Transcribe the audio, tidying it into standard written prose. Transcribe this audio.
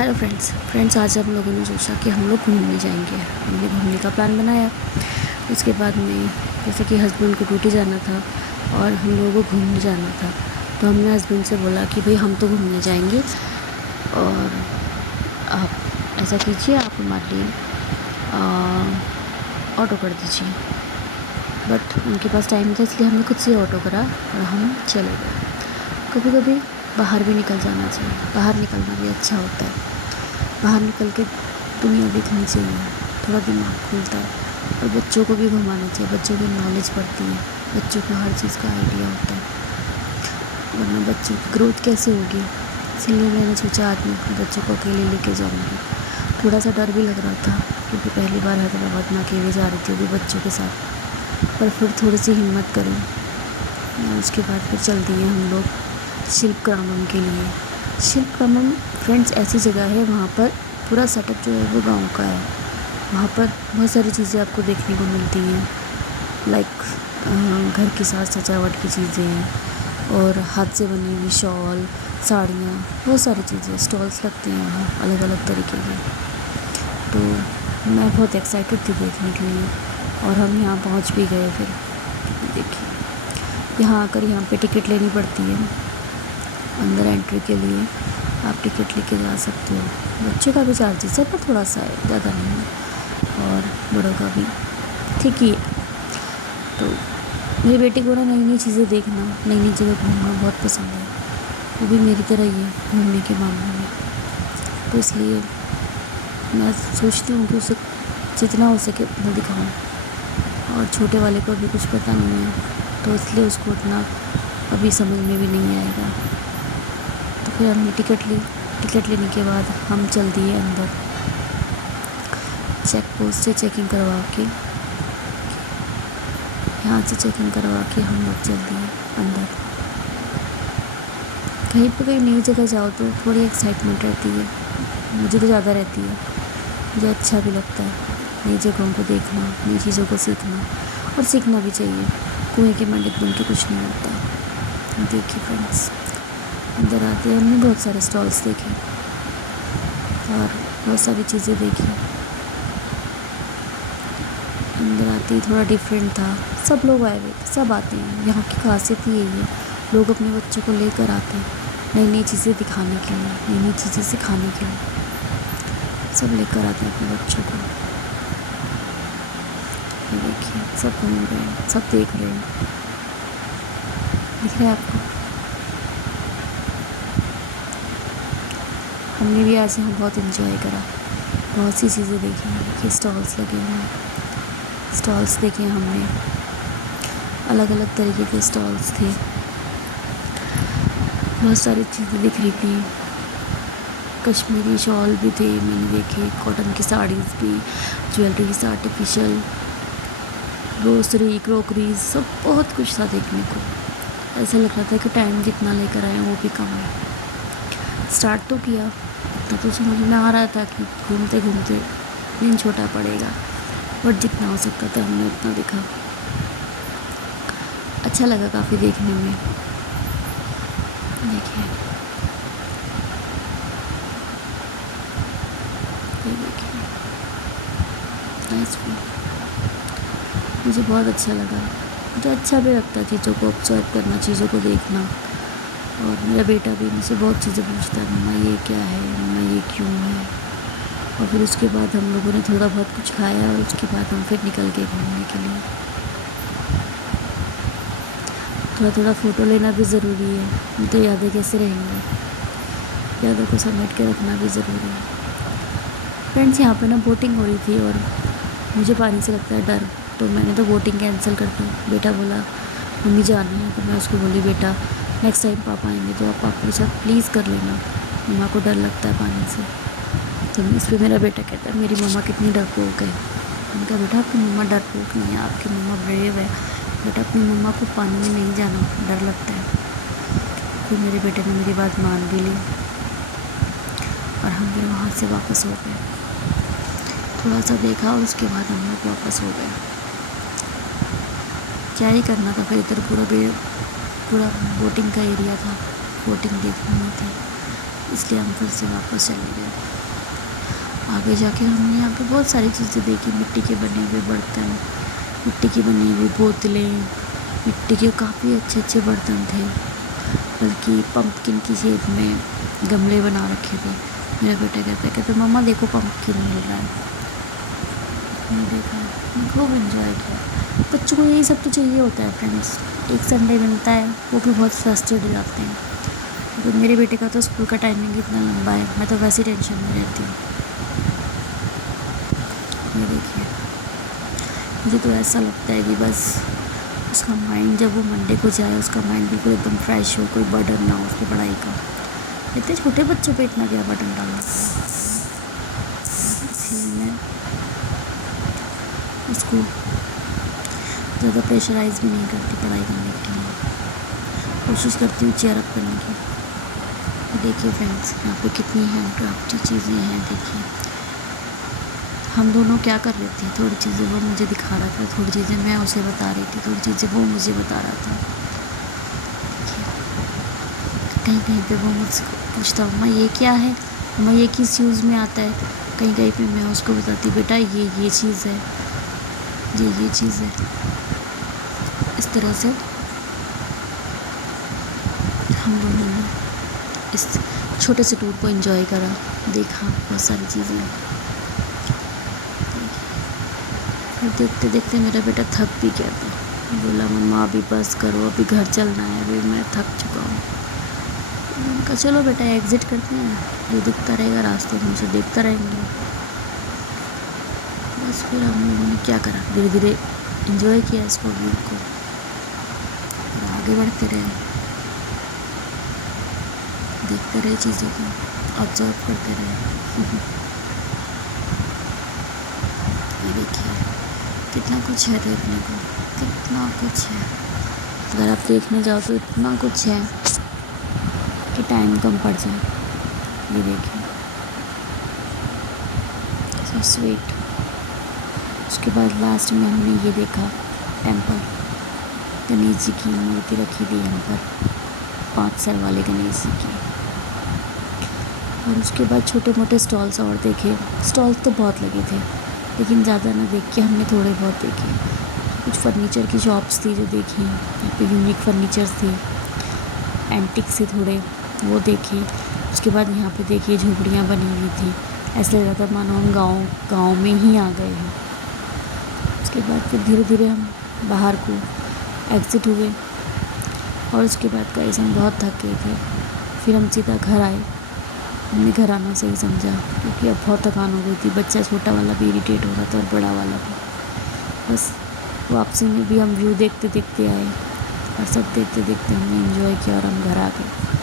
Hello friends आज हम लोगों ने सोचा कि हम लोग घूमने जाएंगे। हमने घूमने का प्लान बनाया। उसके बाद में जैसे कि हस्बैंड को ड्यूटी जाना था और हम लोगों को घूमने जाना था, तो हमने हस्बैंड से बोला कि भाई हम तो घूमने जाएंगे और आप ऐसा कीजिए, आप हमारे लिए ऑटो कर दीजिए। बट उनके पास टाइम था, इसलिए हमने खुद से ऑटो करा और हम चले गए। कभी कभी बाहर भी निकल जाना चाहिए, बाहर निकलना भी अच्छा होता है। बाहर निकल के दुनिया देखनी चाहिए, थोड़ा दिमाग खुलता है। और बच्चों को भी घुमाना चाहिए, बच्चों की नॉलेज बढ़ती है, बच्चों को हर चीज़ का आइडिया होता है। वरना बच्चों की ग्रोथ कैसे होगी, इसलिए मैंने सोचा आज मैं अपने बच्चों को अकेले लेके जाऊँगी। थोड़ा सा डर भी लग रहा था क्योंकि पहली बार हैदराबाद में अकेले जा रही थी, वो भी बच्चों के साथ। पर फिर थोड़ी सी हिम्मत करी और उसके बाद फिर चल दिए हम लोग शिल्पग्रामम के लिए। शिल्पग्रामम फ्रेंड्स ऐसी जगह है, वहाँ पर पूरा सेटअप जो है वो गांव का है। वहाँ पर बहुत सारी चीज़ें आपको देखने को मिलती हैं, लाइक घर की साज सजावट की चीज़ें और हाथ से बनी हुई शॉल, साड़ियाँ, बहुत सारी चीज़ें, स्टॉल्स लगते हैं वहाँ अलग अलग तरीके के। तो मैं बहुत एक्साइटेड थी देखने के लिए और हम यहाँ पहुँच भी गए। फिर देखिए, यहाँ आकर यहाँ पे टिकट लेनी पड़ती है अंदर एंट्री के लिए। आप टिकट लेके जा सकते हो। बच्चों का भी चार्जेस है पर थोड़ा सा है, ज़्यादा नहीं है, और बड़ों का भी ठीक ही है। तो मेरी बेटी को ना नई नई चीज़ें देखना, नई नई जगह घूमना बहुत पसंद है। वो भी मेरी तरह ही है घूमने के मामले में। तो इसलिए मैं सोचती हूँ कि उसे जितना हो सके उतना दिखाऊँ। और छोटे वाले को भी कुछ पता नहीं है, तो इसलिए उसको उतना अभी समझ में भी नहीं आएगा। तो फिर हमने टिकट ली। टिकट लेने के बाद हम चल दिए अंदर। चेक पोस्ट से चेकिंग करवा के, यहाँ से चेकिंग करवा के हम लोग चल दिए अंदर। कहीं पर कहीं नई जगह जाओ तो थोड़ी एक्साइटमेंट रहती है, मुझे तो ज़्यादा रहती है। मुझे अच्छा भी लगता है नई जगहों को देखना, नई चीज़ों को सीखना, और सीखना भी चाहिए। कुएं के पंडित बन के कुछ नहीं होता। देखिए फ्रेंड्स, अंदर आते हमने बहुत सारे स्टॉल्स देखे और बहुत सारी चीज़ें देखी। अंदर आते ही थोड़ा डिफरेंट था। सब लोग आए हुए थे, सब आते हैं, यहाँ की खासियत ही यही है। लोग अपने बच्चों को लेकर आते हैं नई नई चीज़ें दिखाने के लिए, नई नई चीज़ें सिखाने के लिए। सब लेकर आते हैं अपने बच्चों को। ये देखिए, सब घूम रहे हैं, सब देख रहे हैं। दिख रहा है आपको? हमने भी आज यहाँ बहुत एंजॉय करा, बहुत सी चीज़ें देखी। देखिए स्टॉल्स लगे हुए हैं, स्टॉल्स देखे हमने, अलग अलग तरीके के स्टॉल्स थे, बहुत सारी चीज़ें दिख रही थी। कश्मीरी शॉल भी थे मैंने देखे, कॉटन की साड़ीज़ भी, ज्वेलरीज, आर्टिफिशियल, ग्रोसरी, क्रॉकरीज, सब बहुत कुछ था देखने को। ऐसा लग रहा था कि टाइम जितना लेकर आए वो भी कम है। स्टार्ट तो किया, इतना तो समझ में आ रहा था कि घूमते घूमते दिन छोटा पड़ेगा, बट जितना हो सकता था हमने उतना देखा। अच्छा लगा काफ़ी देखने में। देखिए, ये देखिए, नाइस व्यू। मुझे बहुत अच्छा लगा। मुझे अच्छा भी लगता है चीज़ों को ऑब्जर्व करना, चीज़ों को देखना। और मेरा बेटा भी मुझसे बहुत चीज़ें पूछता है, मम्मा ये क्या है, मम्मा ये क्यों है। और फिर उसके बाद हम लोगों ने थोड़ा बहुत कुछ खाया और उसके बाद हम फिर निकल गए घूमने के लिए। थोड़ा थोड़ा फ़ोटो लेना भी ज़रूरी है, नहीं तो यादें कैसे रहेंगी। यादों को समेट के रखना भी ज़रूरी है। फ्रेंड्स, यहाँ पे ना बोटिंग हो रही थी और मुझे पानी से लगता है डर, तो मैंने तो बोटिंग कैंसिल कर दी। बेटा बोला मम्मी जाना है, तो मैं उसको बोली बेटा नेक्स्ट टाइम पापा आएंगे तो आप पापा के साथ प्लीज़ कर लेना, मम्मा को डर लगता है पानी से। तो इस पर मेरा बेटा कहता है मेरी मम्मा कितनी डरपोक है। मैंने कहा बेटा आपकी मम्मा डरपोक नहीं है, आपकी मम्मा ब्रेव है। बेटा अपनी मम्मा को पानी में नहीं जाना, डर लगता है। फिर मेरे बेटे ने मेरी बात मान भी ली और हम फिर वहाँ से वापस हो गए। थोड़ा सा देखा और उसके बाद हम लोग वापस हो गए। क्या ही करना था, फिर इधर पूरा बोटिंग का एरिया था, बोटिंग देखनी थी। इसलिए हम फिर से वापस चले गए। आगे जाके हमने यहाँ पे बहुत सारी चीज़ें देखी, मिट्टी के बने हुए बर्तन, मिट्टी की बनी हुई बोतलें, मिट्टी के काफ़ी अच्छे अच्छे बर्तन थे, बल्कि पंपकिन की शेप में गमले बना रखे थे। मेरा बेटा कहता मम्मा देखो पंपकिन मिल रहा है। मैंने देखा, खूब इन्जॉय किया। बच्चों को यही सब तो चाहिए होता है फ्रेंड्स। एक संडे मिलता है, वो भी बहुत फ्रस्ट्रेट हो जाते हैं। तो मेरे बेटे का तो स्कूल का टाइमिंग इतना लंबा है, मैं तो वैसे ही टेंशन में रहती हूँ। ये देखिए, मुझे तो ऐसा लगता है कि बस उसका माइंड जब वो मंडे को जाए, उसका माइंड बिल्कुल एकदम फ्रेश हो, कोई बर्डन ना हो उसकी पढ़ाई का। इतने छोटे बच्चों पे इतना क्या बर्डन डालना। इसलिए मैं उसको ज़्यादा प्रेशराइज़ भी नहीं करती पढ़ाई करने के लिए, कोशिश करती हूँ चेयर अप करने की। देखिए फ्रेंड्स, यहाँ पे कितनी हैंड क्राफ्ट चीज़ें हैं। देखिए हम दोनों क्या कर रहे थे, थोड़ी चीज़ें वो मुझे दिखा रहा था, थोड़ी चीज़ें मैं उसे बता रही थी, थोड़ी चीज़ें वो मुझे बता रहा था। कहीं कहीं पे वो मुझसे पूछता, मम्मा ये क्या है, मम्मा ये किस यूज़ में आता है। कहीं कहीं पे मैं उसको बताती, बेटा ये चीज़ है, ये चीज़ है। इस तरह से हम दोनों ने इस छोटे से टूर को एंजॉय करा, देखा बहुत सारी चीज़ें। और देखते देखते मेरा बेटा थक भी गया था, बोला मम्मा अभी बस करो, अभी घर चलना है, अभी मैं थक चुका हूँ। मैंने कहा चलो बेटा एग्ज़िट करते हैं, जो दिखता रहेगा रास्ते में उसे देखता रहेंगे। बस फिर हम लोगों ने क्या करा, धीरे धीरे एंजॉय किया इस प्रोग्राम को और आगे बढ़ते रहे, देखते रहे चीज़ों को, ऑब्जर्व करते रहे। ये देखिए कितना कुछ है देखने को, कितना कुछ है। अगर आप देखने जाओ तो इतना कुछ है कि टाइम कम पड़ जाए। ये देखिए सो स्वीट। उसके बाद लास्ट में हमने ये देखा टेम्पल, गणेश जी की मूर्ति रखी थी यहाँ पर, 5 सर वाले गणेश जी की। और उसके बाद छोटे मोटे स्टॉल्स और देखे। स्टॉल्स तो बहुत लगे थे, लेकिन ज़्यादा ना देख के हमने थोड़े बहुत देखे। कुछ फर्नीचर की शॉप्स थी जो देखी, यहाँ पे यूनिक फर्नीचर्स थी, एंटिक से थोड़े वो देखे। उसके बाद यहाँ पे देखिए झोपड़ियाँ बनी हुई थी, ऐसा लग रहा था मानो हम गाँव में ही आ गए हैं। उसके बाद फिर धीरे धीरे हम बाहर को एग्ज़िट हुए और उसके बाद गाइस हम बहुत थक गए थे। फिर हम सीधा घर आए। हमने घर आना सही समझा, क्योंकि अब बहुत थकान हो गई थी, बच्चा छोटा वाला भी इरिटेट हो रहा था और बड़ा वाला भी। बस वापसी में भी हम व्यू देखते देखते आए और सब देखते देखते हमने एंजॉय किया और हम घर आ गए।